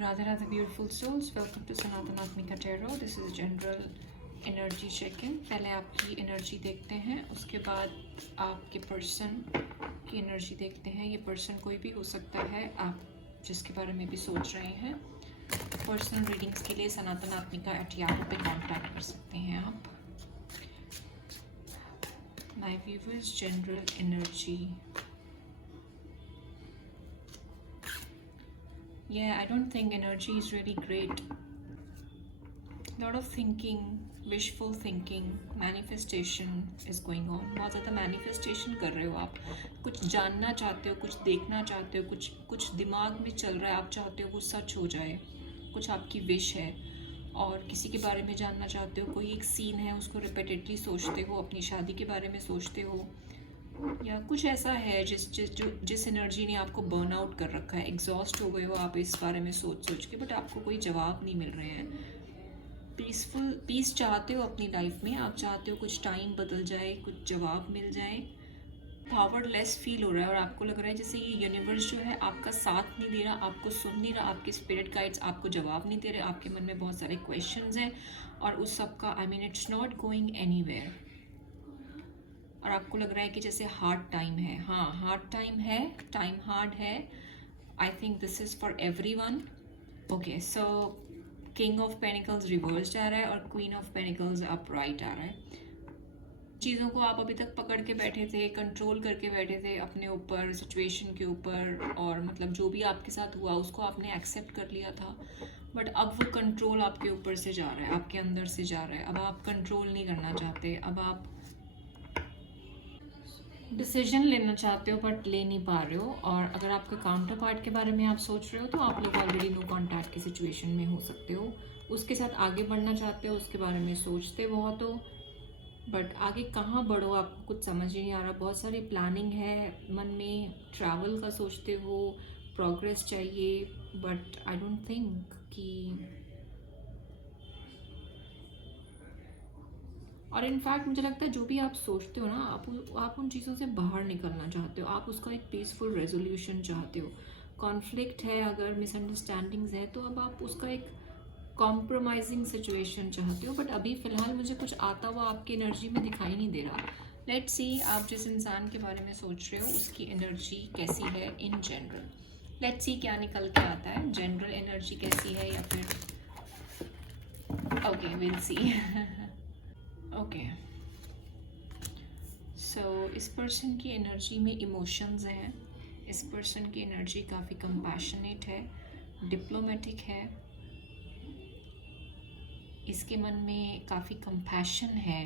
Radha Radha beautiful souls, welcome to Sanatana Atmika Tarot. This is general energy check-in. पहले आपकी energy देखते हैं, उसके बाद आपके पर्सन की एनर्जी देखते हैं. ये पर्सन कोई भी हो सकता है, आप जिसके बारे में भी सोच रहे हैं. पर्सनल रीडिंग्स के लिए सनातन आत्मिका @yahoo पे कांटेक्ट कर सकते हैं आप. My viewers, general energy. Yeah, I don't think energy is really great. Lot of thinking, wishful thinking, manifestation is going on. बहुत ज़्यादा manifestation कर रहे हो आप. कुछ जानना चाहते हो, कुछ देखना चाहते हो, कुछ दिमाग में चल रहा है, आप चाहते हो वो सच हो जाए. कुछ आपकी विश है और किसी के बारे में जानना चाहते हो. कोई एक सीन है, उसको रिपीटेडली सोचते हो, अपनी शादी के बारे में सोचते हो, या कुछ ऐसा है जिस एनर्जी ने आपको बर्न आउट कर रखा है. एग्जॉस्ट हो गए हो आप इस बारे में सोच के, बट आपको कोई जवाब नहीं मिल रहे हैं. पीस चाहते हो अपनी लाइफ में. आप चाहते हो कुछ टाइम बदल जाए, कुछ जवाब मिल जाए. पावरलेस फील हो रहा है और आपको लग रहा है जैसे ये यूनिवर्स जो है आपका साथ नहीं दे रहा, आपको सुन नहीं रहा. आपके स्पिरिट गाइड्स आपको जवाब नहीं दे रहे. आपके मन में बहुत सारे क्वेश्चंस हैं और उस सब का इट्स नॉट गोइंग एनीवेयर. और आपको लग रहा है कि जैसे हार्ड टाइम है. हाँ, हार्ड टाइम है, टाइम हार्ड है. I think this is for everyone. Okay, so king of pentacles reverse जा रहा है और क्वीन ऑफ पेनिकल्स अपराइट आ रहा है. चीज़ों को आप अभी तक पकड़ के बैठे थे, कंट्रोल करके बैठे थे अपने ऊपर, सिचुएशन के ऊपर, और मतलब जो भी आपके साथ हुआ उसको आपने एक्सेप्ट कर लिया था. बट अब वो कंट्रोल आपके ऊपर से जा रहा है, आपके अंदर से जा रहा है. अब आप कंट्रोल नहीं करना चाहते. अब आप डिसीजन लेना चाहते हो बट ले नहीं पा रहे हो. और अगर आपके काउंटर पार्ट के बारे में आप सोच रहे हो तो आप लोग ऑलरेडी नो कॉन्टैक्ट की सिचुएशन में हो सकते हो. उसके साथ आगे बढ़ना चाहते हो, उसके बारे में सोचते बहुत हो, बट आगे कहाँ बढ़ो आपको कुछ समझ ही नहीं आ रहा. बहुत सारी प्लानिंग है मन में, ट्रैवल का सोचते हो, प्रोग्रेस चाहिए, बट आई डोंट थिंक कि. और इनफैक्ट मुझे लगता है जो भी आप सोचते हो ना, आप उन चीज़ों से बाहर निकलना चाहते हो. आप उसका एक पीसफुल रेजोल्यूशन चाहते हो. कॉन्फ्लिक्ट है, अगर मिसअंडरस्टैंडिंग्स है तो अब आप उसका एक कॉम्प्रोमाइजिंग सिचुएशन चाहते हो. बट अभी फ़िलहाल मुझे कुछ आता हुआ आपकी एनर्जी में दिखाई नहीं दे रहा. लेट्स सी आप जिस इंसान के बारे में सोच रहे हो उसकी एनर्जी कैसी है इन जनरल. लेट्स सी क्या निकल के आता है. जनरल एनर्जी कैसी है, या फिर ओके, विल सी. ओके, सो इस पर्सन की एनर्जी में इमोशंस हैं. इस पर्सन की एनर्जी काफ़ी कंपैशनेट है, डिप्लोमेटिक है. इसके मन में काफ़ी कंपैशन है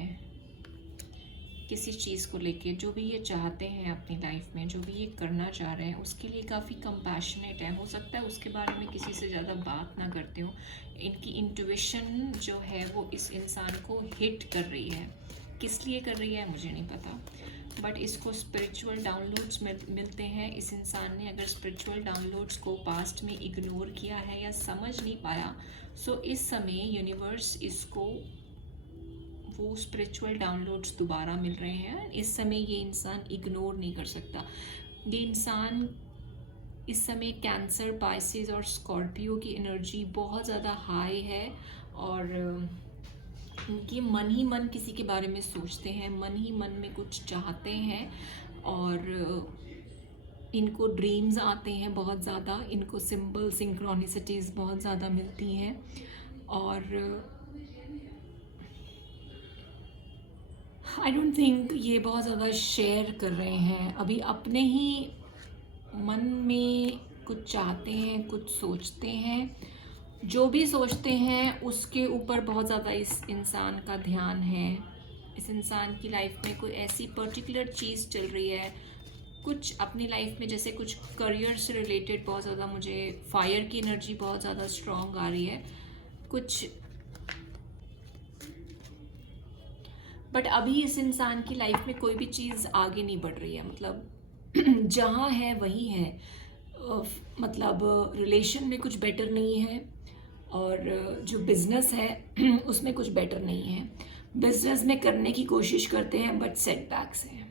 किसी चीज़ को लेके. जो भी ये चाहते हैं अपनी लाइफ में, जो भी ये करना चाह रहे हैं, उसके लिए काफ़ी कंपैशनेट है. हो सकता है उसके बारे में किसी से ज़्यादा बात ना करते हो. इनकी इंट्यूशन जो है वो इस इंसान को हिट कर रही है. किस लिए कर रही है मुझे नहीं पता, बट इसको स्पिरिचुअल डाउनलोड्स मिलते हैं. इस इंसान ने अगर स्पिरिचुअल डाउनलोड्स को पास्ट में इग्नोर किया है या समझ नहीं पाया, सो इस समय यूनिवर्स इसको वो स्पिरिचुअल डाउनलोड्स दोबारा मिल रहे हैं. इस समय ये इंसान इग्नोर नहीं कर सकता. ये इंसान इस समय कैंसर, पाइसेस और स्कॉर्पियो की एनर्जी बहुत ज़्यादा हाई है. और उनके मन ही मन किसी के बारे में सोचते हैं, मन ही मन में कुछ चाहते हैं, और इनको ड्रीम्स आते हैं बहुत ज़्यादा. इनको सिंबल सिंक्रोनिसिटीज़ बहुत ज़्यादा मिलती हैं. और आई डोंट थिंक ये बहुत ज़्यादा शेयर कर रहे हैं. अभी अपने ही मन में कुछ चाहते हैं, कुछ सोचते हैं. जो भी सोचते हैं उसके ऊपर बहुत ज़्यादा इस इंसान का ध्यान है. इस इंसान की लाइफ में कोई ऐसी पर्टिकुलर चीज़ चल रही है, कुछ अपनी लाइफ में, जैसे कुछ करियर से रिलेटेड बहुत ज़्यादा मुझे फायर की एनर्जी बहुत ज़्यादा स्ट्रॉन्ग आ रही है कुछ. बट अभी इस इंसान की लाइफ में कोई भी चीज़ आगे नहीं बढ़ रही है. मतलब जहाँ है वही है. मतलब रिलेशन में कुछ बेटर नहीं है, और जो बिज़नेस है उसमें कुछ बेटर नहीं है. बिज़नेस में करने की कोशिश करते हैं बट सेटबैक्स हैं.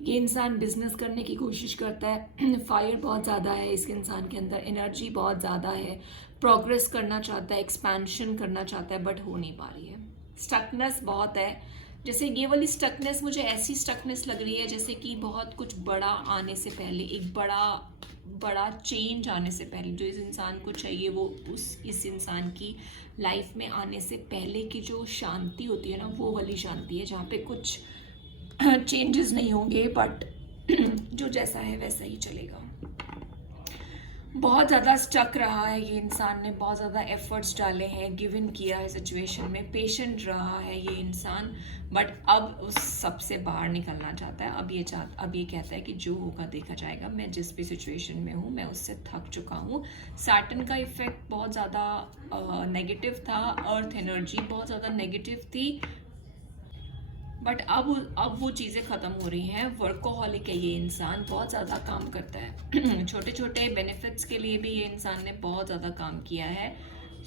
ये इंसान बिजनेस करने की कोशिश करता है, फायर बहुत ज़्यादा है इस इंसान के अंदर, एनर्जी बहुत ज़्यादा है, प्रोग्रेस करना चाहता है, एक्सपेंशन करना चाहता है, बट हो नहीं पा रही है। स्टकनेस बहुत है। जैसे ये वाली स्टकनेस मुझे ऐसी स्टकनेस लग रही है जैसे कि बहुत कुछ बड़ा आने से पहले, एक बड़ा बड़ा चेंज आने से पहले जो इस इंसान को चाहिए वो इस इंसान की लाइफ में आने से पहले की जो शांति होती है ना, वो वाली शांति है जहाँ पे कुछ चेंजेस नहीं होंगे, बट जो जैसा है वैसा ही चलेगा। बहुत ज़्यादा स्टक रहा है ये इंसान ने, बहुत ज़्यादा एफर्ट्स डाले हैं, गिव इन किया है सिचुएशन में, पेशेंट रहा है ये इंसान, बट अब उस सबसे बाहर निकलना चाहता है। अब ये कहता है कि जो होगा देखा जाएगा, मैं जिस भी सिचुएशन में हूँ मैं उससे थक चुका हूँ। सैटर्न का इफेक्ट बहुत ज़्यादा नेगेटिव था, अर्थ एनर्जी बहुत ज़्यादा नेगेटिव थी, बट अब वो चीज़ें ख़त्म हो रही हैं। वर्कोहॉलिक है ये इंसान, बहुत ज़्यादा काम करता है। छोटे छोटे बेनिफिट्स के लिए भी ये इंसान ने बहुत ज़्यादा काम किया है।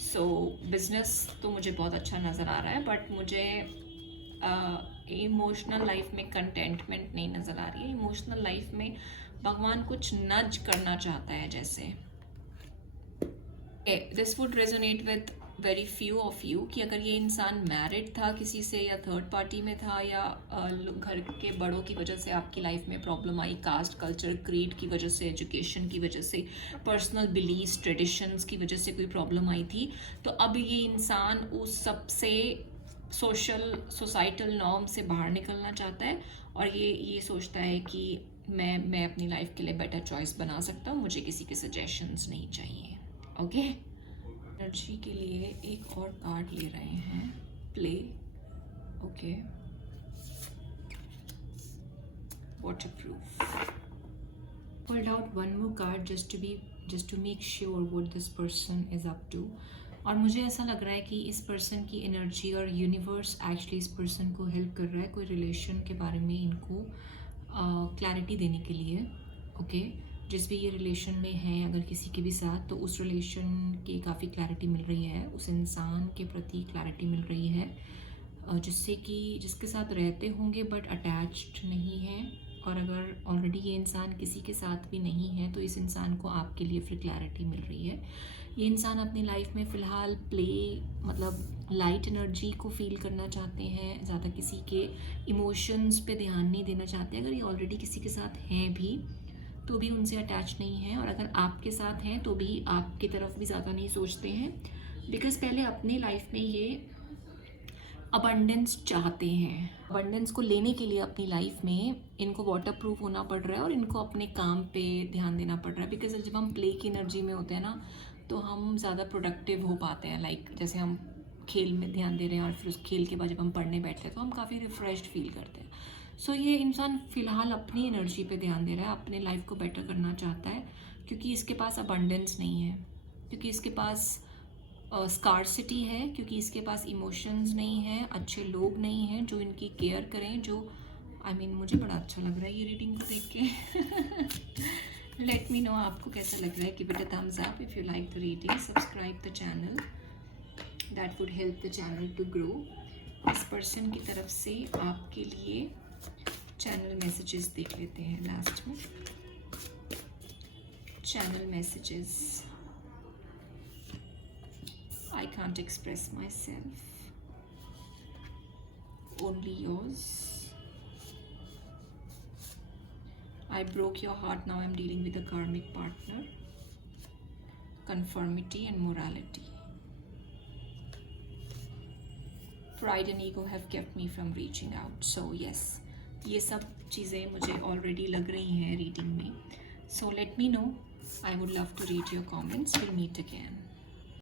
सो बिजनेस तो मुझे बहुत अच्छा नज़र आ रहा है, बट मुझे इमोशनल लाइफ में कंटेंटमेंट नहीं नज़र आ रही है। इमोशनल लाइफ में भगवान कुछ नज करना चाहता है जैसे। This would resonate with very few of you कि अगर ये इंसान मैरिड था किसी से या थर्ड पार्टी में था, या घर के बड़ों की वजह से आपकी लाइफ में प्रॉब्लम आई, कास्ट कल्चर क्रीड की वजह से, एजुकेशन की वजह से, पर्सनल बिलीव्स ट्रेडिशंस की वजह से कोई प्रॉब्लम आई थी, तो अब ये इंसान उस सबसे सोसाइटल नॉर्म से बाहर निकलना चाहता है, और ये सोचता है कि मैं अपनी लाइफ के लिए बेटर चॉइस बना सकता हूँ, मुझे किसी के सजेशंस नहीं चाहिए। ओके, एनर्जी के लिए एक और कार्ड ले रहे हैं, play. Okay, waterproof. Pulled out one more card just to make sure what this person is up to. और मुझे ऐसा लग रहा है कि इस पर्सन की एनर्जी और यूनिवर्स एक्चुअली इस पर्सन को हेल्प कर रहा है कोई रिलेशन के बारे में इनको क्लैरिटी देने के लिए। ओके, जिस भी ये रिलेशन में है अगर किसी के भी साथ, तो उस रिलेशन की काफ़ी क्लैरिटी मिल रही है, उस इंसान के प्रति क्लैरिटी मिल रही है जिससे कि जिसके साथ रहते होंगे बट अटैच्ड नहीं है, और अगर ऑलरेडी ये इंसान किसी के साथ भी नहीं है तो इस इंसान को आपके लिए फिर क्लैरिटी मिल रही है। ये इंसान अपनी लाइफ में फ़िलहाल मतलब लाइट एनर्जी को फील करना चाहते हैं, ज़्यादा किसी के इमोशंस पे ध्यान नहीं देना चाहते। अगर ये ऑलरेडी किसी के साथ हैं भी तो भी उनसे अटैच नहीं है, और अगर आपके साथ हैं तो भी आपकी तरफ भी ज़्यादा नहीं सोचते हैं, बिकॉज पहले अपनी लाइफ में ये अबंडेंस चाहते हैं। अबंडेंस को लेने के लिए अपनी लाइफ में इनको वाटर प्रूफ होना पड़ रहा है और इनको अपने काम पे ध्यान देना पड़ रहा है, बिकॉज जब हम प्ले की एनर्जी में होते हैं ना तो हम ज़्यादा प्रोडक्टिव हो पाते हैं। लाइक जैसे हम खेल में ध्यान दे रहे हैं और फिर उस खेल के बाद जब हम पढ़ने बैठते हैं तो हम काफ़ी रिफ्रेश्ड फील करते हैं। सो ये इंसान फ़िलहाल अपनी एनर्जी पे ध्यान दे रहा है, अपने लाइफ को बेटर करना चाहता है, क्योंकि इसके पास अबंडेंस नहीं है, क्योंकि इसके पास स्कार्सिटी है, क्योंकि इसके पास इमोशंस नहीं है, अच्छे लोग नहीं हैं जो इनकी केयर करें, जो मुझे बड़ा अच्छा लग रहा है ये रीडिंग को देख के। लेट मी नो आपको कैसा लग रहा है। Give it a thumbs up if you like the reading, subscribe the channel, that would help the channel to grow. इस पर्सन की तरफ से आपके लिए चैनल मैसेजेस देख लेते हैं लास्ट में। Channel messages, I can't express myself, only yours. I broke your heart, now I'm dealing with a karmic partner. Conformity and morality. Pride and ego have kept me from reaching out. So yes, ये सब चीज़ें मुझे already लग रही हैं reading में. So let me know. I would love to read your comments. We'll meet again.